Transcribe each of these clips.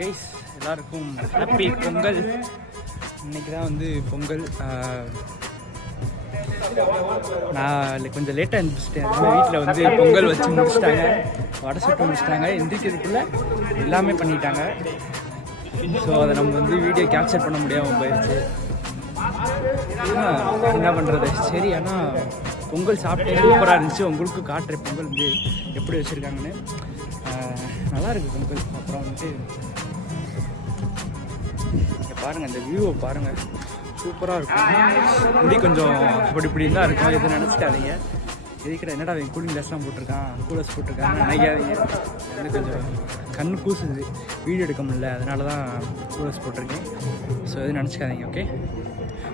Guys, எல்லாருக்கும் happy Pongal. இன்னைக்கு தான் வந்து பொங்கல். நான் கொஞ்சம் லேட்டாக எழுந்திரிச்சிட்டேன். அதுமாதிரி வீட்டில் வந்து பொங்கல் வச்சு முடிச்சிட்டாங்க, வடை சுட்டு முடிச்சிட்டாங்க. எந்திரிக்கிறதுக்குள்ளே எல்லாமே பண்ணிட்டாங்க. ஸோ அதை நம்ம வந்து வீடியோ கேப்சர் பண்ண முடியாமல் போயிடுச்சு. என்ன பண்ணுறது, சரி. ஆனால் பொங்கல் சாப்பிட்டே சூப்பராக இருந்துச்சு. உங்களுக்கு காட்டுற பொங்கல் வந்து எப்படி வச்சுருக்காங்கன்னு. நல்லா இருக்குது பொங்கல். அப்புறம் வந்து இங்கே பாருங்கள், இந்த வியூவை பாருங்கள், சூப்பராக இருக்கும். முடி கொஞ்சம் இப்படி தான் இருக்கும். எதுவும் நினச்சிக்காதீங்க. எதுக்கிட்ட என்னடா அவன் கூலிங் கிளாஸ்லாம் போட்டிருக்கான், கூலர்ஸ் போட்டிருக்காங்க நினைக்காதீங்க. வந்து கொஞ்சம் கண் கூசுது, வீடியோ எடுக்க முடியல, அதனால தான் கூலர்ஸ் போட்டிருக்கேன். ஸோ எதுவும் நினச்சிக்காதீங்க, ஓகே.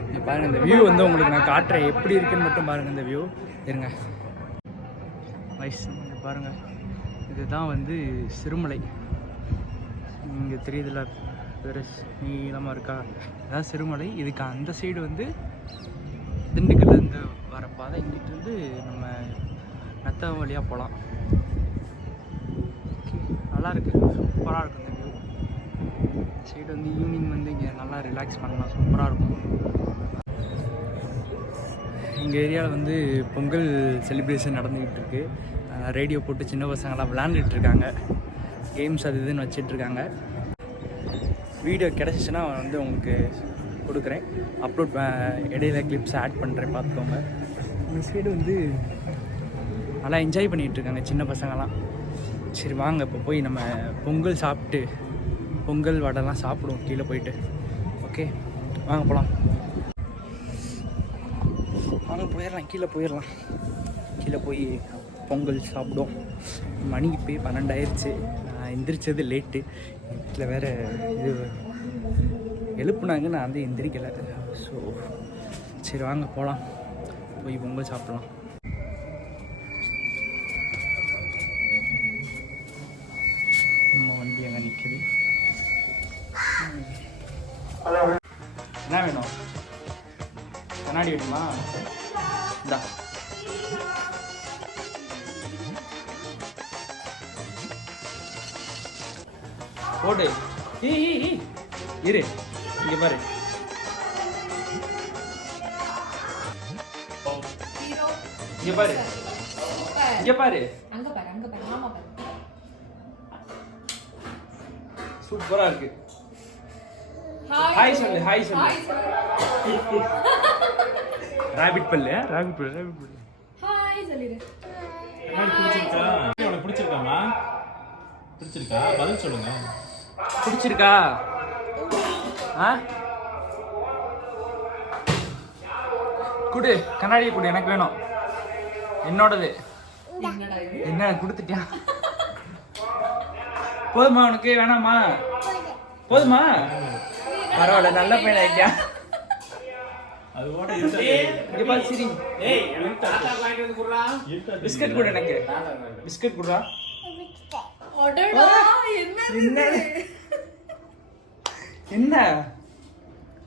இங்கே பாருங்கள், இந்த வியூ வந்து உங்களுக்கு நான் காட்டுறேன் எப்படி இருக்குன்னு மட்டும் பாருங்கள். இந்த வியூ இருங்க வயசு இங்கே பாருங்கள். இதுதான் வந்து சிறுமலை. இங்கே தெரியுதுல, பெருசு நீளமாக இருக்கா, இதுதான் சிறுமலை. இதுக்கு அந்த சைடு வந்து திண்டுக்கல்லேருந்து வர பாதை. இங்கிட்டு வந்து நம்ம நத்தம் வழியாக போகலாம். ஓகே, நல்லாயிருக்கு, சூப்பராக இருக்கும் இந்த வியூ. சைடு வந்து ஈவினிங் வந்து இங்கே நல்லா ரிலாக்ஸ் பண்ணலாம், சூப்பராக இருக்கும். எங்கள் ஏரியாவில் வந்து பொங்கல் செலிப்ரேஷன் நடந்துக்கிட்டு இருக்குது. ரேடியோ போட்டு சின்ன பசங்களாம் விளாண்டுட்டு இருக்காங்க, கேம்ஸ் அது இதுன்னு வச்சிட்ருக்காங்க. வீடியோ கிடச்சிச்சின்னா வந்து உங்களுக்கு கொடுக்குறேன், அப்லோட் இடையில கிளிப்ஸ் ஆட் பண்ணுறேன், பார்த்துக்கோங்க. இந்த சைடு வந்து நல்லா என்ஜாய் பண்ணிகிட்ருக்காங்க சின்ன பசங்களாம். சரி வாங்க, இப்போ போய் நம்ம பொங்கல் சாப்பிட்டு பொங்கல் வடைலாம் சாப்பிடுவோம் கீழே போயிட்டு. ஓகே வாங்க போகலாம். வாங்க போயிடலாம், கீழே போயிடலாம். கீழே போய் பொங்கல் சாப்பிடுவோம். மணி இப்போ 12 ஆயிடுச்சு. நான் எந்திரிச்சது லேட்டு. வீட்டில் வேறு இது எழுப்புனாங்க, நான் வந்து எந்திரிக்கலை. ஸோ சரி வாங்க போகலாம், போய் பொங்கல் சாப்பிட்லாம். நம்ம வண்டி அங்கே நிற்குது. என்ன வேணும்? கண்ணாடி வேணுமா? இந்தா. போடு. இரு, இங்க பாரு. இங்க பாரு, இங்க பாரு. சூப்பரா இருக்கு. ஹாய் சொல்லு, ஹாய் சொல்லு. ராபிட் பல்லு, ராபிட் பல்லு, ராபிட் பல்லு. ஹாய் சொல்லிரு. பிடிச்சிருக்கா? உனக்கு பிடிச்சிருக்காமா? பிடிச்சிருக்கா? பதில் சொல்லுங்க. பிடிச்சிருக்கா? குடு, கண்ணாடியை குடு, எனக்கு வேணும், என்னோடது. என்ன கொடுத்துட்டியா? போதுமா உனக்கு? வேணாமா? போதுமா? பரவாயில்ல, நல்ல பையன் ஆயிட்டியா. பிஸ்கட் கூட, எனக்கு பிஸ்கட் குடுறா. என்ன?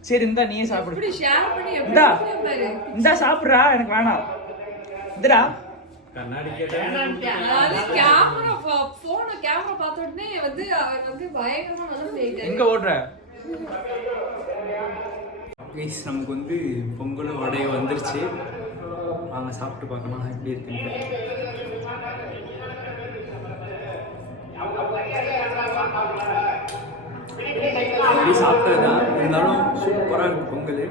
சரி இந்தா, நீயே சாப்பிடு. இந்தா இந்தா சாப்பிடுறா, எனக்கு வேணாம். இதுடா கண்ணாடி எங்க ஓடுற? கைஸ், நமக்கு வந்து பொங்கல் வடைய வந்துருச்சு. வாங்க சாப்பிட்டு பார்க்கலாம் எப்படி இருக்குன்னு. அப்படி சாப்பிட்டதுதான், இருந்தாலும் சூப்பராக இருக்கும் பொங்கல்.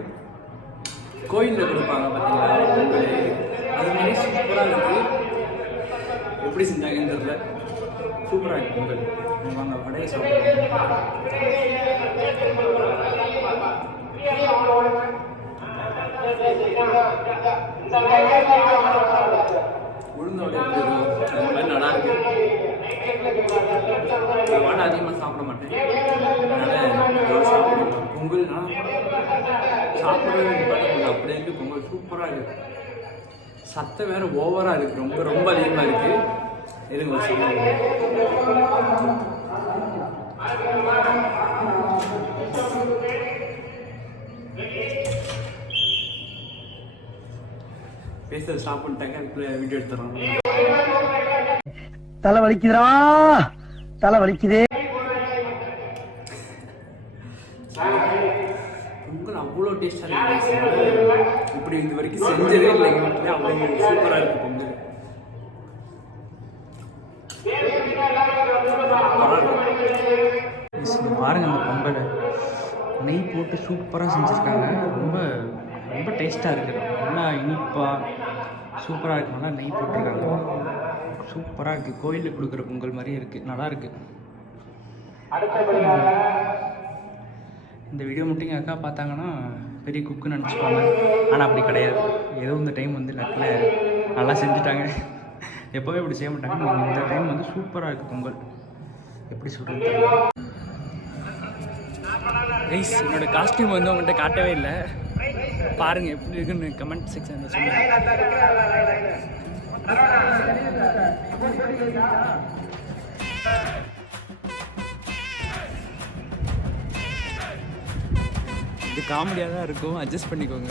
கோயிலில் கொடுப்பாங்க பார்த்தீங்களா பொங்கல், அது மாதிரி சூப்பராக இருக்குது. எப்படி செஞ்சாங்கன்றதுல சூப்பராக இருக்குது பொங்கல். வாங்க வடையை சாப்பிடுவோம். உளுந்த வடை அது மாதிரி நல்லா இருக்கு. வடை அதிகமாக சாப்பிட மாட்டேன், அதனால் சாப்பிடுவேன். பொங்கல்னா சாப்பிடவே மாட்டேன். அப்படியே இருக்குது பொங்கல், சூப்பராக இருக்குது. சத்தம் வேறு ஓவராக இருக்குது, ரொம்ப ரொம்ப அதிகமாக இருக்குது. எதுங்க பேசுறது ஸ்டாப் பண்ணிட்டாங்க, அதுக்குள்ள வீடியோ எடுத்துறாங்க. தலை வலிக்குதுடா, தலை வலிக்குதே. டேஸ்டாக இருக்குது. இப்படி இது வரைக்கும் செஞ்சதே இல்லைங்க. அவ்வளோ சூப்பராக இருக்குது பொங்கல். பாருங்க அந்த பொங்கல் நெய் போட்டு சூப்பராக செஞ்சுருக்காங்க. ரொம்ப ரொம்ப டேஸ்ட்டாக இருக்குது. நல்லா இனிப்பாக சூப்பராக இருக்குது. நல்லா நெய் போட்டிருக்காங்க. சூப்பராக இருக்குது. கோயிலில் கொடுக்குற பொங்கல் மாதிரியே இருக்குது. நல்லா இருக்குது. இந்த வீடியோ மட்டும் எங்கள் அக்கா பார்த்தாங்கன்னா பெரிய குக்குன்னு நினச்சிப்பாங்க. ஆனால் அப்படி கிடையாது. ஏதோ இந்த டைம் வந்து லக்கில் நல்லா செஞ்சுட்டாங்க. எப்போவே இப்படி செய்ய மாட்டாங்க. இந்த டைம் வந்து சூப்பராக இருக்குது பொங்கல். எப்படி சொல்கிறது ரைஸ். என்னோட காஸ்டியூம் வந்து உங்கள்கிட்ட காட்டவே இல்லை. பாருங்கள் எப்படி இருக்குன்னு கமெண்ட் செக்ஷனில் சொல்லுங்கள். இது காமெடியாக தான் இருக்கும். அட்ஜஸ்ட் பண்ணிக்கோங்க.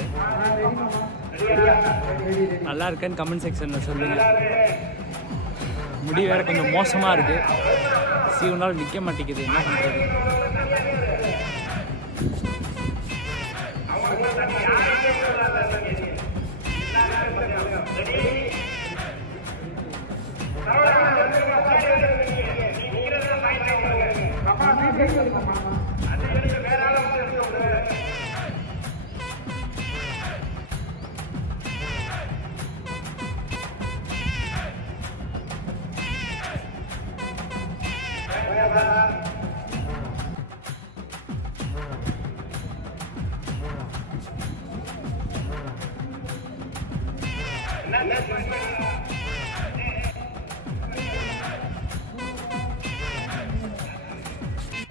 நல்லா இருக்கான்னு கமெண்ட் செக்ஷனில் சொல்லுங்கள். முடி வேறு கொஞ்சம் மோசமாக இருக்குது. சீவனால் நிற்க மாட்டேங்குது. என்ன பண்ணுறது?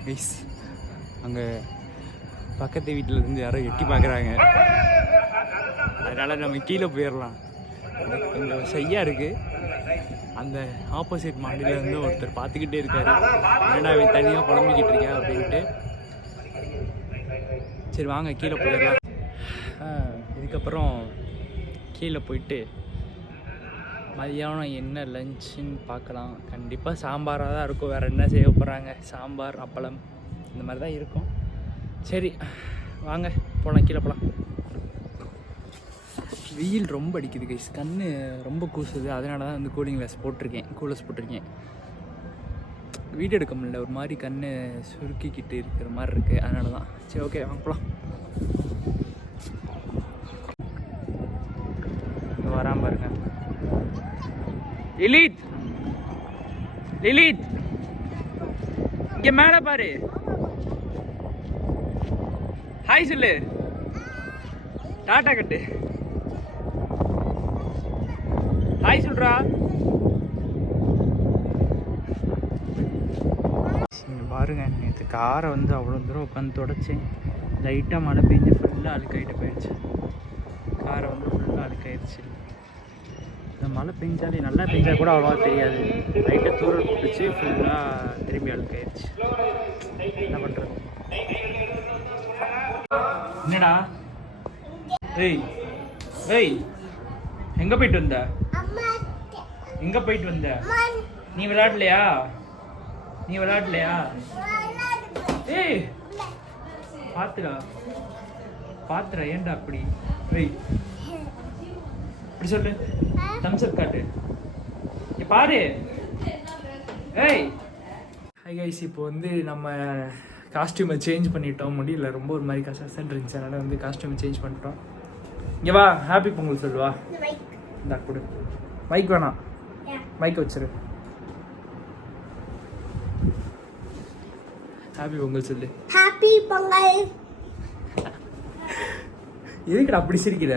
கைஸ், அங்கே பக்கத்து வீட்டில் இருந்து யாரோ எட்டி பார்க்குறாங்க. அதனால் நம்ம கீழே போயிடலாம். கொஞ்சம் ஷையாக இருக்குது. அந்த ஆப்போசிட் மாடியில் இருந்து ஒருத்தர் பார்த்துக்கிட்டே இருக்காரு. ஏன்னா அவன் தனியாக புலம்பிக்கிட்டு இருக்கேன் அப்படின்ட்டு. சரி வாங்க கீழே போயிடலாம். இதுக்கப்புறம் கீழே போயிட்டு மதியானம் என்ன லஞ்சுன்னு பார்க்கலாம். கண்டிப்பாக சாம்பாராக தான் இருக்கும். வேறு என்ன செய்ய போகிறாங்க? சாம்பார், அப்பளம் இந்த மாதிரி தான் இருக்கும். சரி வாங்க போகலாம், கீழே போகலாம். வெயில் ரொம்ப அடிக்குது கைஸ். கண் ரொம்ப கூசுது. அதனால தான் வந்து கூலிங் கிளாஸ் போட்டிருக்கேன், கூலர்ஸ் போட்டிருக்கேன். வீடியோ எடுக்க முடியல. ஒரு மாதிரி கண் சுருக்கிக்கிட்டு இருக்கிற மாதிரி இருக்குது. அதனால தான். சரி ஓகே வாங்க போகலாம். வராம பாருங்க. லிலித், லிலித் இங்கே மேலே பாரு. ஹாய் சொல்லு. டாட்டா கட்டு. ஹாய் சொல்றா. பாருங்க, நேற்று காரை வந்து அவ்வளோ தூரம் உட்காந்து தொடச்சேன். லைட்டாக மழை பெஞ்சு ஃபுல்லாக அழுக்காயிட்டு போயிடுச்சு. காரை வந்து ஃபுல்லாக அழுக்காயிடுச்சு. இந்த மழை பெஞ்சாலே நல்லா பெஞ்சா கூட அவ்வளோவா தெரியாது. லைட்டாக தூரல் போட்டுச்சு, ஃபுல்லாக திரும்பி அழுக்காயிடுச்சு. என்ன பண்ணுறது? என்னடா? ஏய் ஏய், எங்கே போயிட்டு வந்த? எங்கே போயிட்டு வந்த? நீ விளையாடலையா? நீ விளையாடலையா? ஏய் பாத்துடா, பாத்துடா. ஏன்டா அப்படி? ஏய் இப்படி சொல்லு. தம்ஸ் அப் காட்டு. பாரு. ஏய் ஹாய் கைஸ், இப்போ வந்து நம்ம காஸ்டியூமை சேஞ்ச் பண்ணிட்டோம். முடியல, ரொம்ப ஒரு மாதிரி கஷ்டம் இருந்துச்சு. அதனால் வந்து காஸ்டியூமை சேஞ்ச் பண்ணிட்டோம். இங்கே வா, ஹாப்பி பொங்கல் சொல்லுவா. இந்தா கொடு. மைக் வேணாம், மைக் வச்சிரு. ஹாப்பி பொங்கல் சொல்லு. ஹாப்பி பொங்கல். எதுக்குடா அப்படி சிரிக்கிற?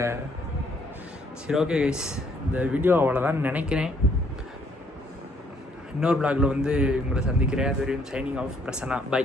சரி ஓகே கைஸ், இந்த வீடியோ அவ்வளோதான் நினைக்கிறேன். இன்னொரு பிளாகில் வந்து உங்களை சந்திக்கிறேன். அது வரையும் சைனிங் ஆஃப் பிரசன்னா. பை.